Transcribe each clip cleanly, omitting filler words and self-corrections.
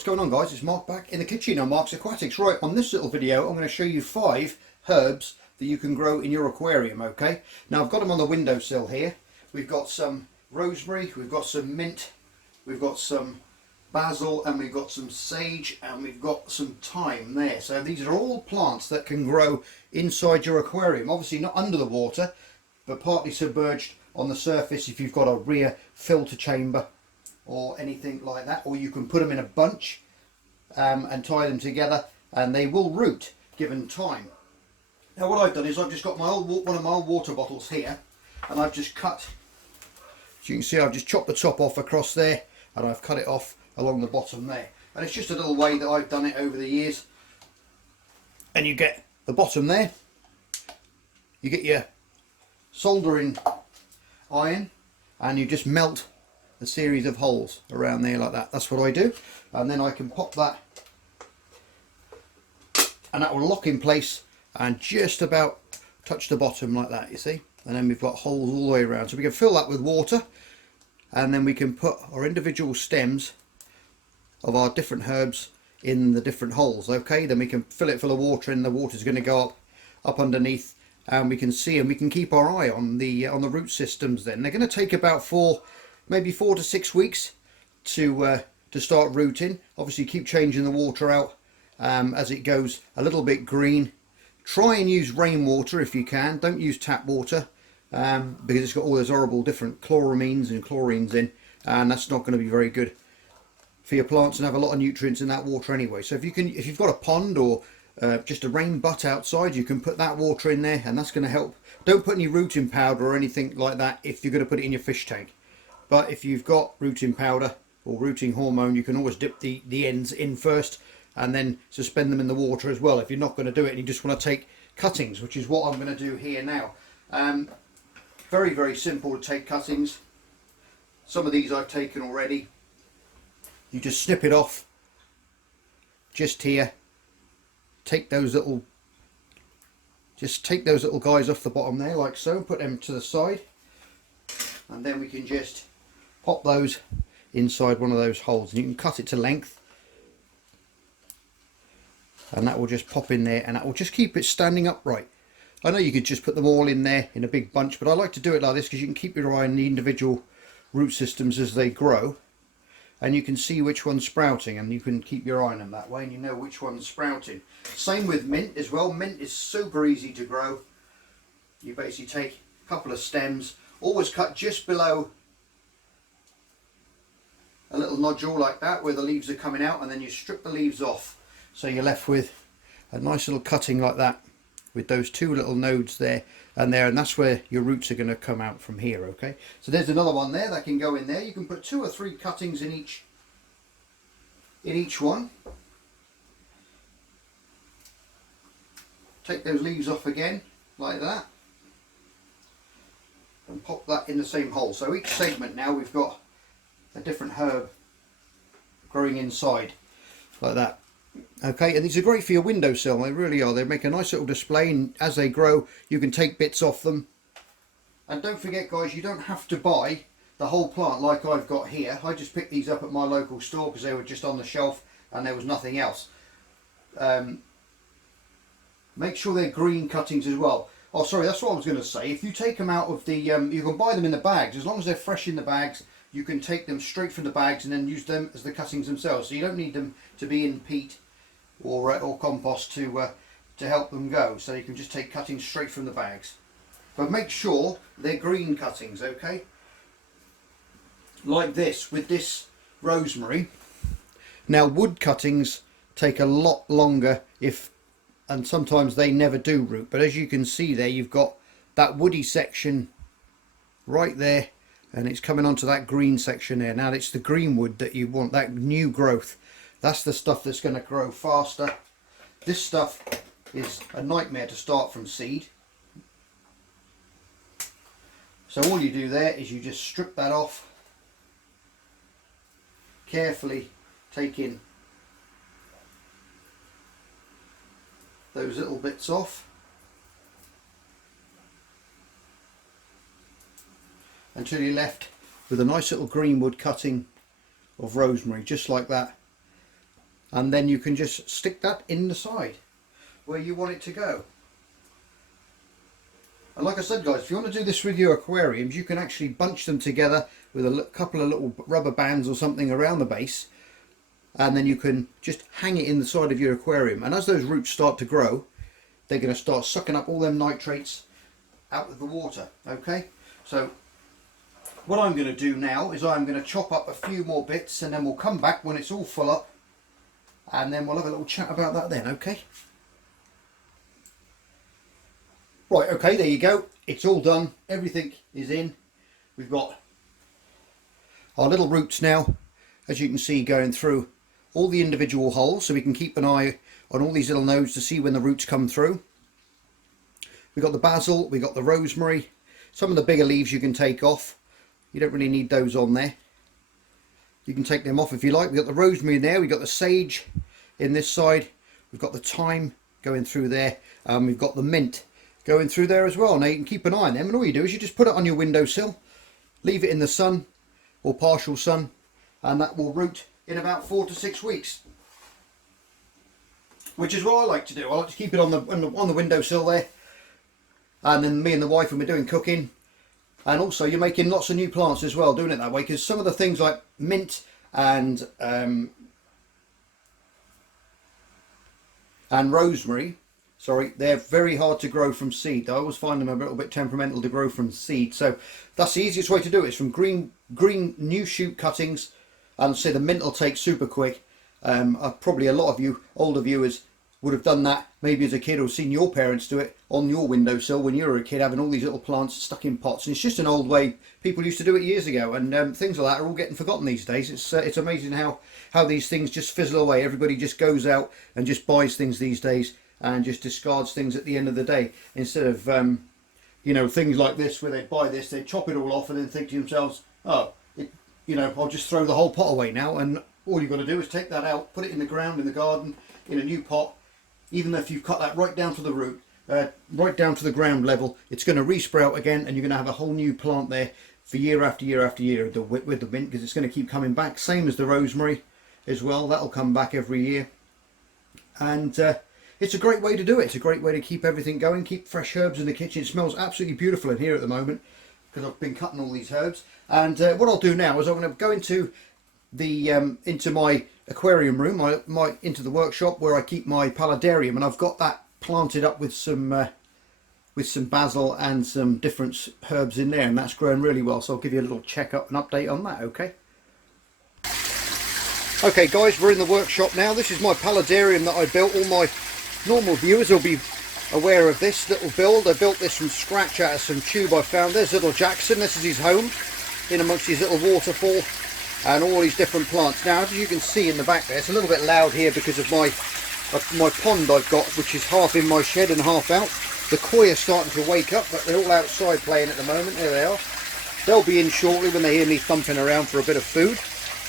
What's going on, guys? It's Mark back in the kitchen on Mark's Aquatics. Right, on this little video I'm going to show you 5 herbs that you can grow in your aquarium. Okay, now I've got them on the windowsill here. We've got some rosemary, we've got some mint, we've got some basil, and we've got some sage, and we've got some thyme there. So these are all plants that can grow inside your aquarium, obviously not under the water but partly submerged on the surface if you've got a rear filter chamber or anything like that, or you can put them in a bunch and tie them together and they will root given time. Now what I've done is I've just got one of my old water bottles here, and I've just cut, as you can see, I've just chopped the top off across there and I've cut it off along the bottom there, and it's just a little way that I've done it over the years. And you get the bottom there, you get your soldering iron and you just melt a series of holes around there like that. That's what I do, and then I can pop that and that will lock in place and just about touch the bottom like that, you see. And then we've got holes all the way around, so we can fill that with water, and then we can put our individual stems of our different herbs in the different holes. Okay, then we can fill it full of water and the water's going to go up underneath, and we can see, and we can keep our eye on the root systems. Then they're going to take about maybe 4 to 6 weeks to start rooting. Obviously keep changing the water out as it goes a little bit green. Try and use rainwater if you can, don't use tap water because it's got all those horrible different chloramines and chlorines in, and that's not going to be very good for your plants and have a lot of nutrients in that water anyway. So if you've got a pond or just a rain butt outside, you can put that water in there and that's going to help. Don't put any rooting powder or anything like that if you're going to put it in your fish tank. But if you've got rooting powder or rooting hormone, you can always dip the ends in first and then suspend them in the water as well if you're not going to do it and you just want to take cuttings, which is what I'm going to do here now. Very, very simple to take cuttings. Some of these I've taken already. You just snip it off just here. Take those little guys off the bottom there like so, put them to the side, and then we can just pop those inside one of those holes, and you can cut it to length and that will just pop in there and that will just keep it standing upright. I know you could just put them all in there in a big bunch, but I like to do it like this because you can keep your eye on the individual root systems as they grow, and you can see which one's sprouting, and you can keep your eye on them that way and you know which one's sprouting. Same with mint as well. Mint is super easy to grow. You basically take a couple of stems, always cut just below a little nodule like that where the leaves are coming out, and then you strip the leaves off, so you're left with a nice little cutting like that with those 2 little nodes there and there, and that's where your roots are going to come out from here. Okay, so there's another one there that can go in there. You can put 2 or 3 cuttings in each one. Take those leaves off again like that and pop that in the same hole. So each segment now we've got a different herb growing inside like that. Okay, and these are great for your windowsill. They really are. They make a nice little display, and as they grow you can take bits off them. And don't forget, guys, you don't have to buy the whole plant like I've got here. I just picked these up at my local store because they were just on the shelf and there was nothing else. Make sure they're green cuttings as well. Oh, sorry, that's what I was going to say. If you take them out of the you can buy them in the bags. As long as they're fresh in the bags, you can take them straight from the bags and then use them as the cuttings themselves. So you don't need them to be in peat or compost to help them go. So you can just take cuttings straight from the bags. But make sure they're green cuttings, okay? Like this, with this rosemary. Now wood cuttings take a lot longer, and sometimes they never do root, but as you can see there, you've got that woody section right there, and it's coming onto that green section there. Now it's the green wood that you want, that new growth. That's the stuff that's going to grow faster. This stuff is a nightmare to start from seed. So all you do there is you just strip that off, carefully taking those little bits off until you're left with a nice little greenwood cutting of rosemary, just like that, and then you can just stick that in the side where you want it to go. And like I said guys, if you want to do this with your aquariums, you can actually bunch them together with a couple of little rubber bands or something around the base, and then you can just hang it in the side of your aquarium, and as those roots start to grow, they're going to start sucking up all them nitrates out of the water. Okay, so what I'm going to do now is I'm going to chop up a few more bits, and then we'll come back when it's all full up, and then we'll have a little chat about that then. Okay. Right, okay, there you go. It's all done. Everything is in. We've got our little roots now, as you can see, going through all the individual holes, so we can keep an eye on all these little nodes to see when the roots come through. We've got the basil, we've got the rosemary. Some of the bigger leaves you can take off. You don't really need those on there. You can take them off if you like. We've got the rosemary in there. We've got the sage in this side. We've got the thyme going through there. We've got the mint going through there as well. Now you can keep an eye on them, and all you do is you just put it on your windowsill, leave it in the sun or partial sun, and that will root in about 4 to 6 weeks, which is what I like to do. I like to keep it on the windowsill there, and then me and the wife, when we're doing cooking, and also you're making lots of new plants as well doing it that way, because some of the things like mint and rosemary, sorry, they're very hard to grow from seed. I always find them a little bit temperamental to grow from seed, so that's the easiest way to do it. It's from green new shoot cuttings, and say the mint will take super quick. Probably a lot of you older viewers would have done that maybe as a kid, or seen your parents do it on your windowsill when you were a kid, having all these little plants stuck in pots. And it's just an old way people used to do it years ago, and things like that are all getting forgotten these days. It's amazing how these things just fizzle away. Everybody just goes out and just buys things these days and just discards things at the end of the day, instead of you know, things like this where they buy this, they chop it all off and then think to themselves, oh, you know, I'll just throw the whole pot away now. And all you've got to do is take that out, put it in the ground, in the garden, in a new pot. Even if you've cut that right down to the root, right down to the ground level, it's going to resprout again, and you're going to have a whole new plant there for year after year after year with the mint, because it's going to keep coming back. Same as the rosemary as well, that'll come back every year. And it's a great way to do it. It's a great way to keep everything going, keep fresh herbs in the kitchen. It smells absolutely beautiful in here at the moment, because I've been cutting all these herbs. And what I'll do now is I'm going to go into the into my aquarium room, into the workshop where I keep my paludarium, and I've got that planted up with some basil and some different herbs in there, and that's growing really well. So I'll give you a little check up and update on that. Okay guys, we're in the workshop now. This is my paludarium that I built. All my normal viewers will be aware of this little build. I built this from scratch out of some tube I found. There's little Jackson. This is his home, in amongst his little waterfall and all these different plants. Now, as you can see in the back there, it's a little bit loud here because of my pond I've got, which is half in my shed and half out. The koi are starting to wake up, but they're all outside playing at the moment. There they are. They'll be in shortly when they hear me thumping around for a bit of food.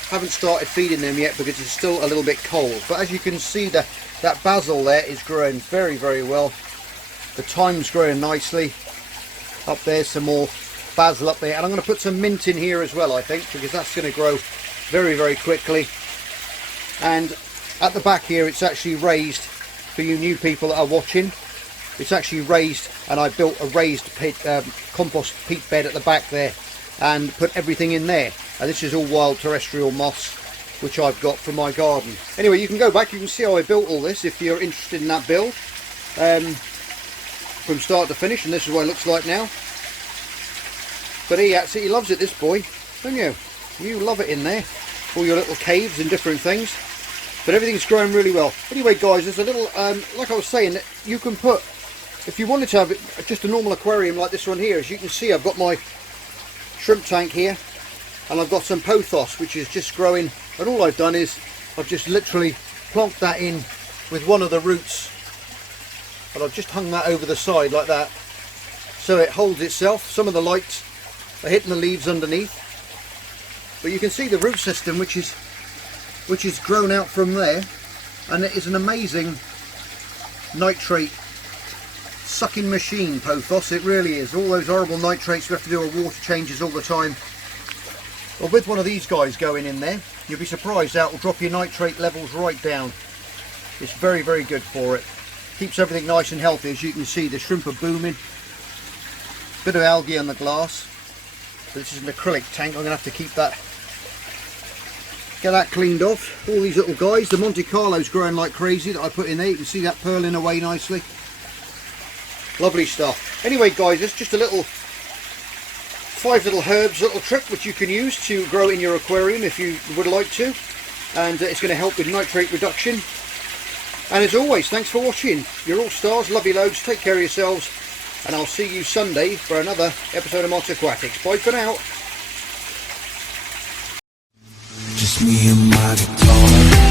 Haven't started feeding them yet because it's still a little bit cold. But as you can see, that basil there is growing very, very well. The thyme's growing nicely. Up there, some more basil up there, and I'm going to put some mint in here as well, I think, because that's going to grow very, very quickly. And at the back here, it's actually raised, for you new people that are watching, it's actually raised, and I built a raised pit, compost peat bed at the back there, and put everything in there. And this is all wild terrestrial moss, which I've got from my garden. Anyway, you can go back, you can see how I built all this if you're interested in that build, from start to finish. And this is what it looks like now. But he absolutely loves it, this boy, don't you? You love it in there, all your little caves and different things. But everything's growing really well. Anyway guys, there's a little, like I was saying, you can put, if you wanted to have it, just a normal aquarium like this one here, as you can see, I've got my shrimp tank here, and I've got some pothos, which is just growing, and all I've done is I've just literally plonked that in with one of the roots, and I've just hung that over the side like that, so it holds itself. Some of the lights are hitting the leaves underneath, but you can see the root system which is grown out from there, and it is an amazing nitrate sucking machine, pothos. It really is. All those horrible nitrates, we have to do our water changes all the time. Well, with one of these guys going in there, You'll be surprised that will drop your nitrate levels right down. It's very, very good for it. Keeps everything nice and healthy. As you can see, the shrimp are booming. Bit of algae on the glass. This is an acrylic tank. I'm going to have to keep that, get that cleaned off. All these little guys. The Monte Carlo's growing like crazy that I put in there. You can see that purling away nicely. Lovely stuff. Anyway guys, it's just a little 5 little herbs little trick which you can use to grow in your aquarium if you would like to, and it's going to help with nitrate reduction. And as always, thanks for watching. You're all stars. Love you loads. Take care of yourselves, and I'll see you Sunday for another episode of Mott's Aquatics. Bye for now. Just me and my guitar.